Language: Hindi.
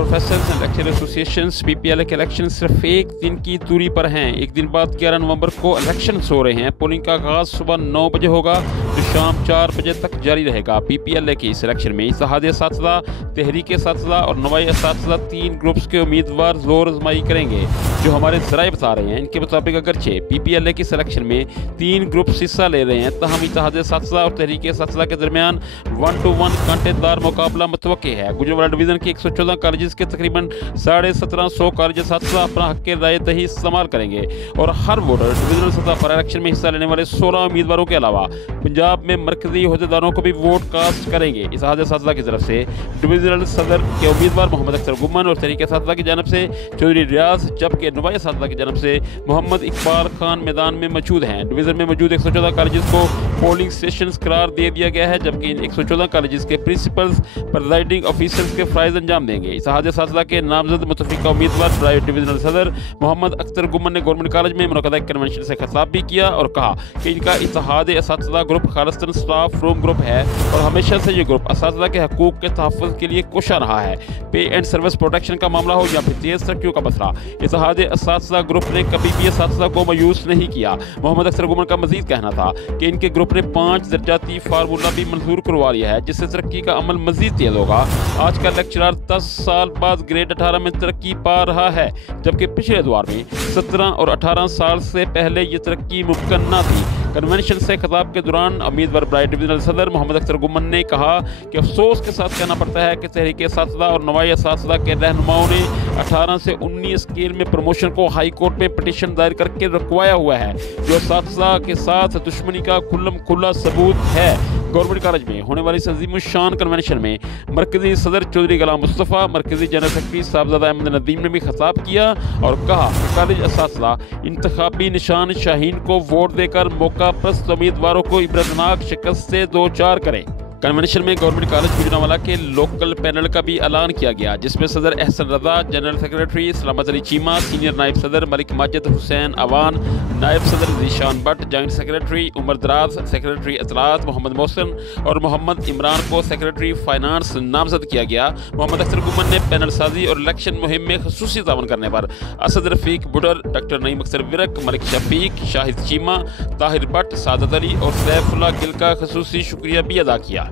प्रोफेसर्स एंड लेक्चर एसोसिएशंस पीपीएलए के इलेक्शन सिर्फ एक दिन की दूरी पर हैं। एक दिन बाद 11 नवंबर को इलेक्शन हो रहे हैं। पोलिंग का आगाज सुबह 9 बजे होगा जो शाम 4 बजे तक जारी रहेगा। पीपीएलए के इस इलेक्शन में इत्तेहाद असातिज़ा, तहरीक असातिज़ा और नवाई असातिज़ा 3 ग्रुप्स के उम्मीदवार जोर आजमाई करेंगे, जो हमारे ज़राए बता रहे हैं। इनके मुताबिक अगरचे पीपीएलए की सिलेक्शन में 3 ग्रुप्स हिस्सा ले रहे हैं, तहम इत्तेहाद असातिज़ा और तहरीक असातिज़ा के दरमियान 1-to-1 कांटेदार मुकाबला मुतवक्के है। गुजरांवाला डिवीज़न के 114 कॉलेज के तकरीबन 1750 कॉलेज असातिज़ा अपना हक के राय दही इस्तेमाल करेंगे और हर वोटर डिवीजनल सतह पर इलेक्शन में हिस्सा लेने वाले 16 उम्मीदवारों के अलावा पंजाब में मरकजी अहदेदारों को भी वोट कास्ट करेंगे। इत्तेहाद असातिज़ा की तरफ से डिवीजनल सदर के उम्मीदवार मोहम्मद अख्तर गुम्मन और तहरीक असातिज़ा की जानब से चौधरी रियाज, जबकि नवाई असातिज़ा की जानब से मोहम्मद इकबाल खान मैदान में मौजूद हैं। डिवीज़न में मौजूद 114 कॉलेज को पोलिंग स्टेशन करार दे दिया गया है, जबकि इन 114 कॉलेज के प्रिंसिपल्स प्रिजाइडिंग ऑफिसर्स के फ़राइज़ अंजाम देंगे। इत्तेहाद असातिज़ा के नामजद मुतफ़िका उम्मीदवार प्राइवेट डिवीजनल सदर मोहम्मद अख्तर गुम्मन ने गवर्नमेंट कॉलेज में मुनक़दा कन्वेंशन से खिताब भी किया और कहा कि इनका इत्तेहाद असातिज़ा group Khalistan staff room group है और हमेशा से ये ग्रुप असातिज़ा के हकूक़ के तहफ़्फ़ुज़ के लिए कोशा रहा है। पे एंड सर्विस प्रोटेक्शन का मामला हो या फिर तेज़ तरक्कियों का मसला, इत्तेहाद असातिज़ा ग्रुप ने कभी भी असातिज़ा को मायूस नहीं किया। मोहम्मद अख्तर गुम्मन का मज़ीद कहना था कि इनके ग्रुप ने 5 दर्जाती फार्मूला भी मंजूर करवा लिया है, जिससे तरक्की का अमल मज़ीद तेज़ होगा। आज का लेक्चरार 10 साल बाद ग्रेड 18 में तरक्की पा रहा है, जबकि पिछले दौर में 17 और 18 साल से पहले ये तरक्की मुमकिन न थी। कन्वेंशन से खिताब के दौरान उम्मीदवार प्राइवेट डिवीजनल सदर मोहम्मद अख्तर गुम्मन ने कहा कि अफसोस के साथ कहना पड़ता है कि तहरीक असातिज़ा और नवाई असातिज़ा के रहनुमाओं ने 18 से 19 स्केल में प्रमोशन को हाई कोर्ट में पिटीशन दायर करके रुकवाया हुआ है, जो असातिज़ा के साथ दुश्मनी का खुल्लम खुल्ला सबूत है। गवर्नमेंट कॉलेज में होने वाली अज़ीमुश्शान कन्वेंशन में मरकजी सदर चौधरी गुलाम मुस्तफ़ा, मरकजी जनरल सेक्रेटरी साहबजादा अहमद नदीम ने भी खिताब किया और कहा कि कॉलेज असातिज़ा इंतखाबी निशान शाहीन को वोट देकर मौका परस्त उम्मीदवारों को इबरतनाक शिकस्त से दो चार करें। कन्वेंशन में गवर्नमेंट कॉलेज गुजरांवाला के लोकल पैनल का भी ऐलान किया गया, जिसमें सदर एहसन रजा, जनरल सेक्रेटरी सलामत अली चीमा, सीनियर नायब सदर मलिक माजिद हुसैन अवान, नायब सदर जीशान भट्ट, जॉइंट सेक्रेटरी उमर दराज, सेक्रेटरी इतलात मोहम्मद मोहसिन और मोहम्मद इमरान को सेक्रेटरी फाइनेंस नामजद किया गया। मोहम्मद अख्तर गुम्मन ने पैनल साजी और इलेक्शन मुहिम में खसूसी तावन करने पर असद रफीक बुडर, डॉक्टर नईम अख्तर विरक, मलिक शफीक, शाहिद चीमा, ताहिर भट्ट, सादत अली और सैफुल्लाह गिल का खसूसी शुक्रिया भी अदा किया।